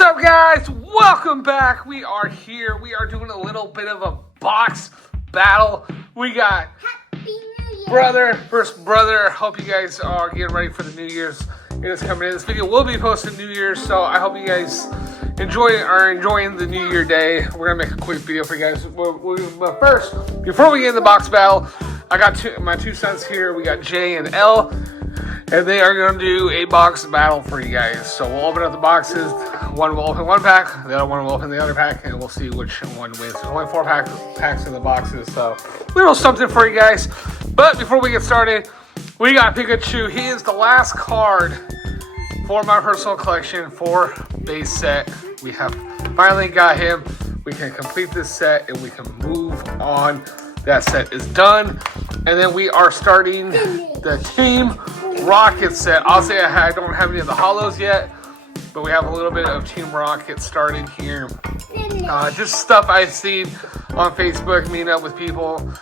What's up, guys? Welcome back. We are here. We are doing a little bit of a box battle. We got Happy New Year. brother versus brother. Hope you guys are getting ready for the New Year's. It is coming in. This video will be posted New Year's, so I hope you guys are enjoying the New Year day. We're gonna make a quick video for you guys. But first, before we get in the box battle, I got my two sons here. We got Jay and L, and they are gonna do a box battle for you guys. So we'll open up the boxes. One will open one pack, the other one will open the other pack, and we'll see which one wins. There's only 4 packs in the boxes, so little something for you guys. But before we get started, we got Pikachu. He is the last card for my personal collection for base set. We have finally got him. We can complete this set and we can move on. That set is done. And then we are starting the Team Rocket set. I'll say I don't have any of the hollows yet, but we have a little bit of Team Rocket started here. Just stuff I've seen on Facebook, meeting up with people.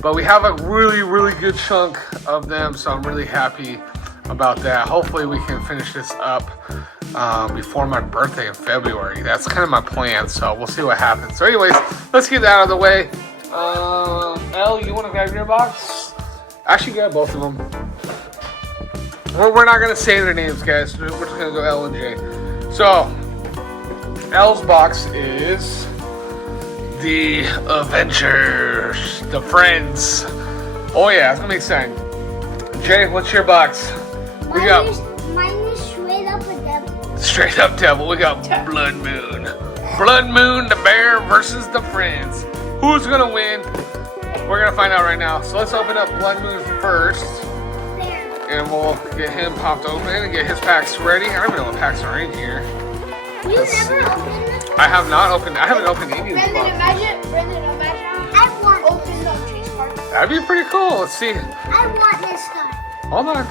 But we have a really, really good chunk of them, so I'm really happy about that. Hopefully we can finish this up before my birthday in February. That's kind of my plan, so we'll see what happens. So anyways, let's get that out of the way. Elle, you want to grab your box? Actually, grab both of them. We're not going to say their names, guys. We're just going to go L and J. So, L's box is the Avengers, the Friends. Oh yeah, it's going to be exciting. Jay, what's your box? Mine is straight up a devil. Straight up devil. We got Blood Moon. Blood Moon, the bear versus the Friends. Who's going to win? We're going to find out right now. So let's open up Blood Moon first. And we'll get him popped open and get his packs ready. I don't even know what packs are in here. You never opened this? I have not opened. I haven't opened any of these boxes. Brendan, imagine. I want open the chase card. That'd be pretty cool. Let's see. I want this guy. Hold on.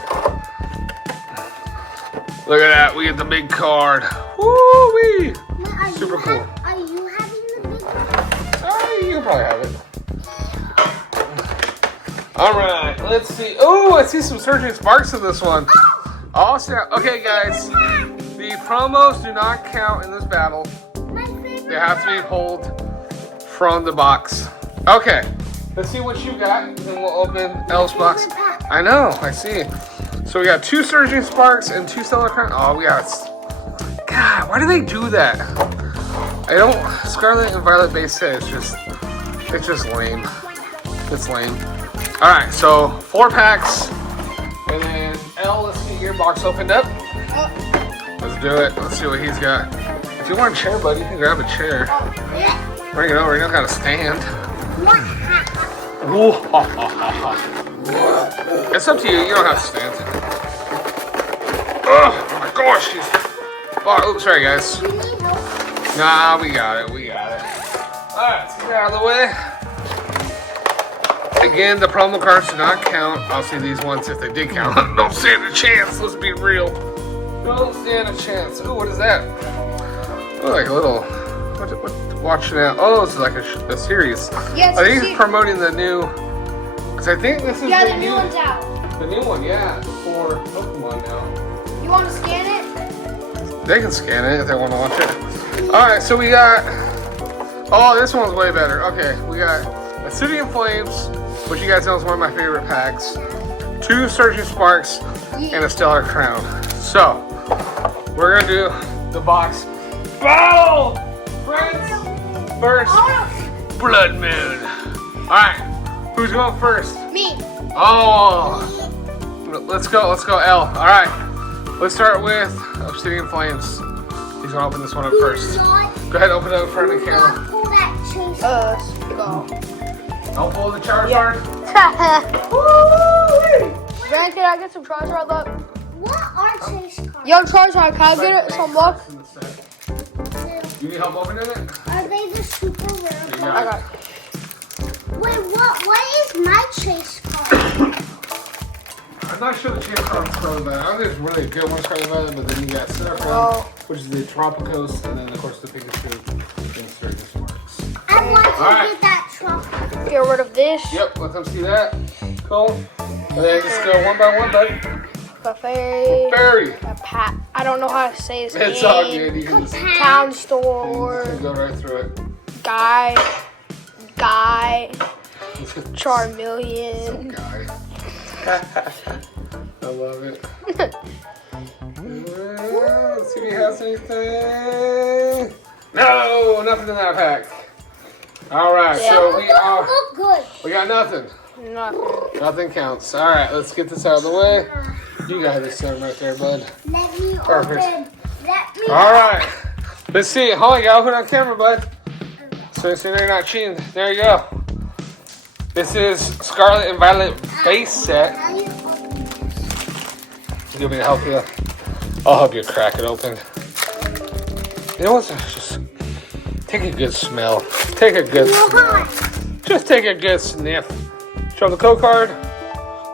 Look at that. We get the big card. Woo-wee. Super cool. Are you having the big one? You can probably have it. All right, let's see. Oh, I see some Surging Sparks in this one. Awesome. Okay, guys. The promos do not count in this battle. They have to be pulled from the box. Okay, let's see what you got. Then we'll open L's box. I know, I see. So we got 2 Surging Sparks and 2 Stellar Crown. Oh, we got... God, why do they do that? I don't... Scarlet and Violet base set is just... It's just lame. It's lame. Alright, so 4 packs. And then L, let's get your box opened up. Let's do it. Let's see what he's got. If you want a chair, buddy, you can grab a chair. Bring it over. You don't got to stand. It's up to you. You don't have to stand. Oh my gosh. Oh, oops, sorry, guys. Nah, we got it. We got it. Alright, let's get out of the way. Again, the promo cards do not count. I'll see these ones if they did count. Don't stand a chance. Let's be real. Don't stand a chance. Ooh, what is that? Oh, like a little... What watch now? Oh, it's like a series. Yeah, I think he's promoting the new... Because I think this is the new one's out. The new one, yeah. For Pokemon now. You want to scan it? They can scan it if they want to watch it. Alright, so we got... Oh, this one's way better. Okay, we got Obsidian Flames, which you guys know is one of my favorite packs. 2 Surging Sparks and a Stellar Crown. So, we're gonna do the box battle! Friends versus Blood Moon. Alright, who's going first? Me. Oh! Let's go L. Alright, let's start with Obsidian Flames. He's gonna open this one up first. Go ahead, open it up in front of the camera. Pull that chase. Go. Don't pull the Charizard. Grant, can I get some Charizard luck? What are chase cards? Yo, Charizard, can I get some luck? You need help opening it? Are they the super rare You cards? got got it. Wait, what is my chase card? I'm not sure the chase card's probably better. I think there's really good ones probably better, but then you got Seraphim, which is the Tropicos, and then of course the Pikachu and Surging Sparks. I want to Alright. get that truck. Get rid of this. Yep, let them see that. Cool. And then just go one by one, bud. a fairy. Fairy. A pat. I don't know how to say his name. It's all good. You can just Town store. go right through it. Guy. Charmeleon. Guy. I love it. Let's see if he has anything. No, nothing in that pack. All right, so Look good. we got nothing. Nothing. Nothing counts. All right, let's get this out of the way. You got this done right there, bud. Let me Perfect. open. Let me. All right, let's see. Hold on, you gotta put it on camera, bud. So you're not cheating. There you go. This is Scarlet and Violet base set. How you open this? You want me to help you? I'll help you crack it open. You know what's just take a good smell. Take a good smell. Just take a good sniff. Show the code card.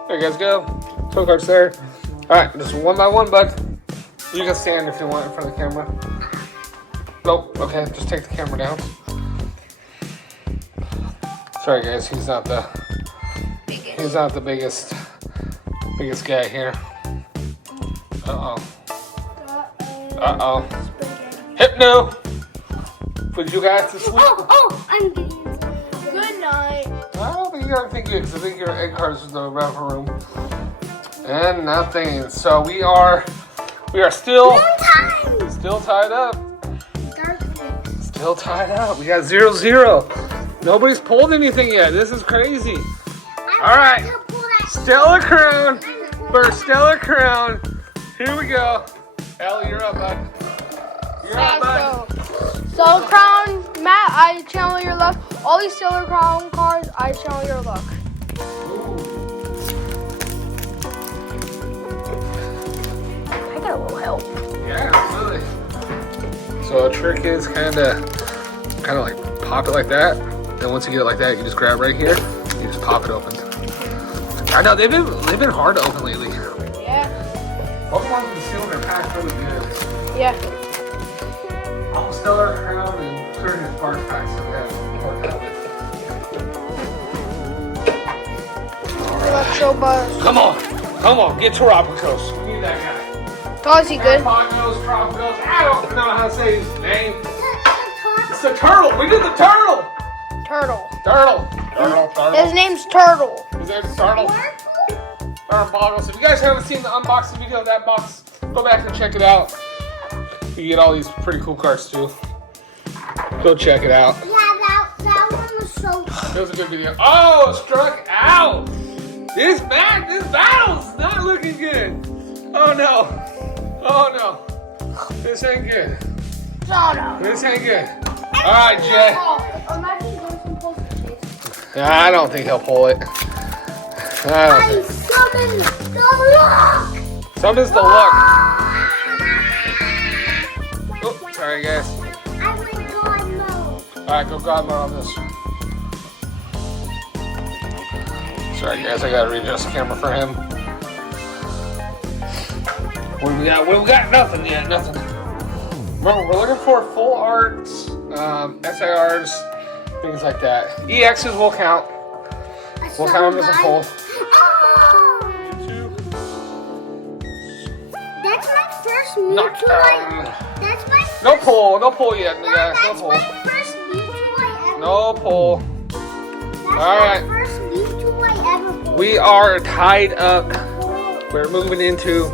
There you guys go. Code card's there. Alright, just one by one, bud. You can stand if you want in front of the camera. Nope, okay, just take the camera down. Sorry guys, he's not the biggest guy here. Uh-oh. Hypno! Put you guys to sleep? Oh, I'm getting into Good night. I don't think you gotta think good, because I think your egg cards is the raffle room. And nothing. So we are still tied up. Still tied up. We got 0-0. Nobody's pulled anything yet. This is crazy. All right. Stellar Crown for Stellar Crown. Here we go. Ellie, you're up, bud. You're up, bud. Stellar Crown, Matt, I channel your luck. All these Stellar Crown cards, I channel your luck. I got a little help. Yeah, absolutely. So a trick is kind of like pop it like that. Then once you get it like that, you just grab right here. You just pop it open. I know they've been hard to open lately. Yeah. Pokemon's been sealing their packs really good. Yeah. All Stellar Crown and certain Sparks packs that have worked out with. Electro Buzz. Come on, get Terapicos. We need that guy. Oh, is he good? Terapicos. I don't know how to say his name. It's the turtle. We did the turtle. Turtle. His name's Turtle. His name's Turtle. So if you guys haven't seen the unboxing video of that box, go back and check it out. You get all these pretty cool cards too. Go check it out. Yeah, that one was so It was a good video. Oh, it struck out. This battle's not looking good. Oh no. This ain't good. Oh, no. This ain't good. All right, Jay. Imagine doing some poster chase. I don't think he'll pull it. I summoned the luck! Summons the luck. Oh, sorry guys. I went God mode. Alright, go God mode on this. Sorry guys, I gotta readjust the camera for him. What do we got? Well, we got nothing yet, nothing. Remember, we're looking for full arts, SIRs, things like that. EXs will count. We'll count them as a pull. That's my first Mewtwo. Not That's my first. No pull yet, guys. No That's pull. my first Mewtwo I ever. No pull. That's Alright. my first Mewtwo I ever pulled. We are tied up. We're moving into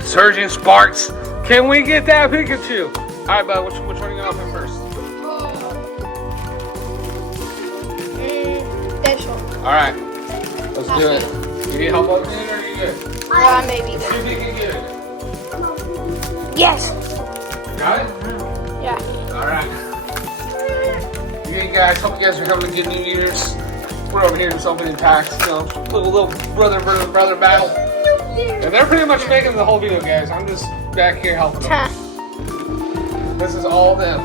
Surging Sparks. Can we get that Pikachu? Alright, bud, which one are you gonna open first? This one. Alright, let's do it. You need help opening it or are you good? Maybe See if you can get it. Yes. Got it? Yeah. Alright. Hey guys, hope you guys are having a good New Year's. We're over here just opening packs, you know, little brother battle. And they're pretty much making the whole video, guys. I'm just back here helping them. This is all them.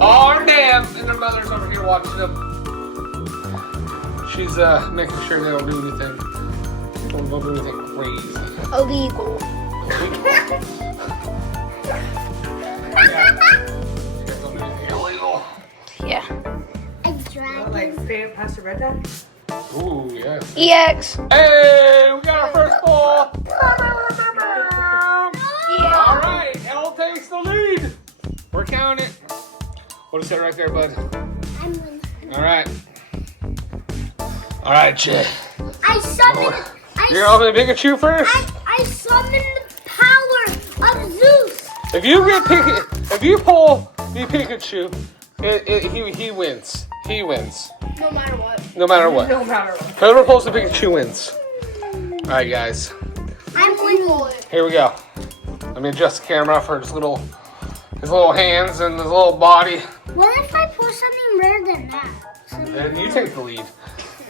All them, and their mother's over here watching them. She's making sure they don't do anything. Don't do anything crazy. Illegal. Yeah. You guys don't do anything illegal. Yeah. A dragon. Like favorite pasta red dye? Ooh, yes. EX. Hey, we got our first ball. Yeah. All right, L takes the lead. We're counting it. What is that right there, bud? I'm winning. All right. All right, Jay. I summoned. You're gonna open the Pikachu first. I summoned the power of Zeus. If you pull the Pikachu, he wins. He wins. No matter what. No matter what. No matter what. Whoever pulls the Pikachu wins. All right, guys. I'm winning. Here we go. Let me adjust the camera for his little hands and his little body. What if I pull something rare than that? Then you take the lead.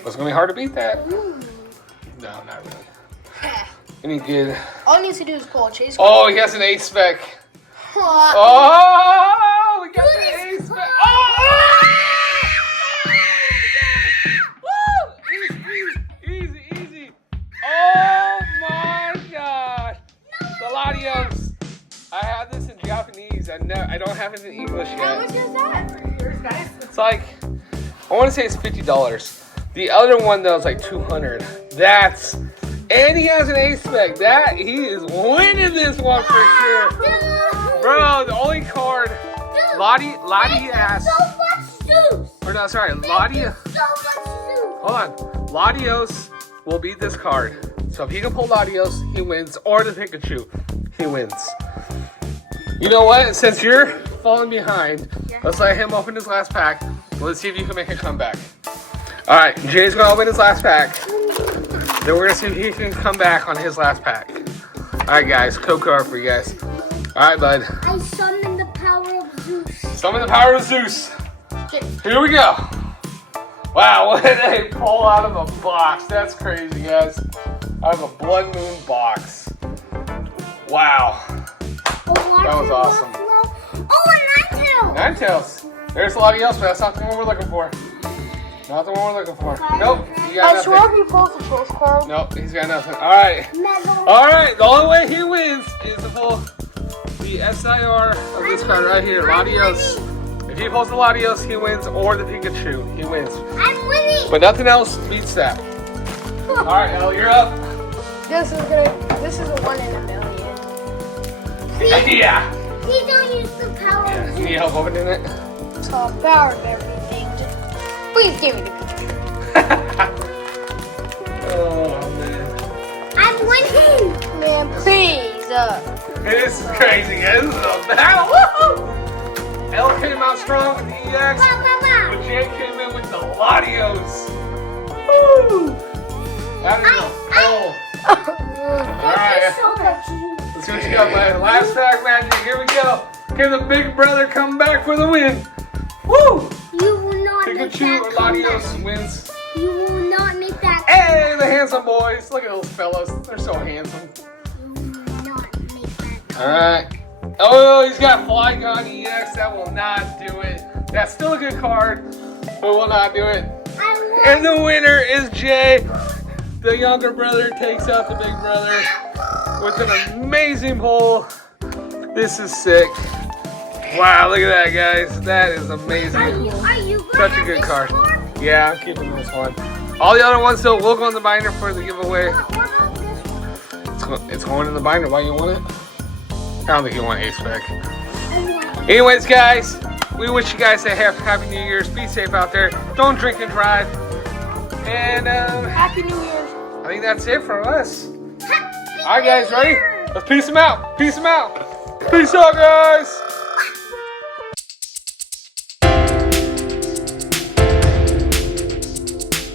It's gonna be hard to beat that. No, not really. Any good? All he needs to do is pull a chase. Oh, he has an 8 spec. Oh. Oh, we got Do the this. 8 spec. Easy, easy. Oh my gosh. The Latios. I have this in Japanese. I don't have it in English How much yet. is that? Yours, guys. It's like, I want to say it's $50. The other one though is like $200. And he has an 8 spec. He is winning this one for sure. Bro, the only card Lottie asked. So much Zeus. Or no, sorry, Lottie. So much Zeus. Hold on. Latios will beat this card. So if he can pull Latios, he wins. Or the Pikachu, he wins. You know what? Since you're falling behind, let's let him open his last pack. Let's see if you can make a comeback. All right, Jay's gonna open his last pack. Then we're gonna see if he can come back on his last pack. All right, guys, code card for you guys. All right, bud. I summoned the power of Zeus. Summon the power of Zeus. Here we go. Wow, what did they pull out of a box? That's crazy, guys. Out of a Blood Moon box. Wow. That was awesome. Oh, a Ninetales. Ninetales. There's a lot else, but that's not the one we're looking for. Not the one we're looking for. Nope. He got I swear nothing. if he pulls the chase card. Nope, he's got nothing. All right. Metal. All right. The only way he wins is to pull the SIR of this card right here, Latios. If he pulls the Latios, he wins, or the Pikachu, he wins. I'm winning. But nothing else beats that. All right, Elle, you're up. This is a 1 in a million. Yeah. Please don't use the power of You Zeus. need help opening it? Top power of everything. Please give me the Pikachu. Oh man. I'm winning. Man, please. This is crazy, guys. This is a battle. Woohoo! Elle came out strong with the EX, Wow, wow, wow. but Jay came in with the Latios. Woo! That is a pull. Alright. So much Zeus. Let's see what you got, man. Last pack magic. Here we go. Can the big brother come back for the win? Woo! You will not make Pikachu or that Latios comeback. wins. You will not make that. Hey, the handsome boys. Look at those fellas. They're so handsome. You will not make that. Alright. Oh, he's got Flygon EX. That will not do it. That's still a good card, but will not do it. I won. And the winner is Jay. The younger brother takes out the big brother with an amazing pull. This is sick. Wow, look at that, guys. That is amazing. Are you gonna Such a have good this card. card? Yeah, I'm keeping this one. All the other ones, though, will go in the binder for the giveaway. What about this one? It's going in the binder. Why you want it? I don't think you want A-Spec. I want it. Anyways, guys, we wish you guys a happy New Year's. Be safe out there. Don't drink and drive. And Happy New Year's. I think that's it for us. Happy All right, guys, ready? New Year. Let's peace them out. Peace them out. Peace out, guys.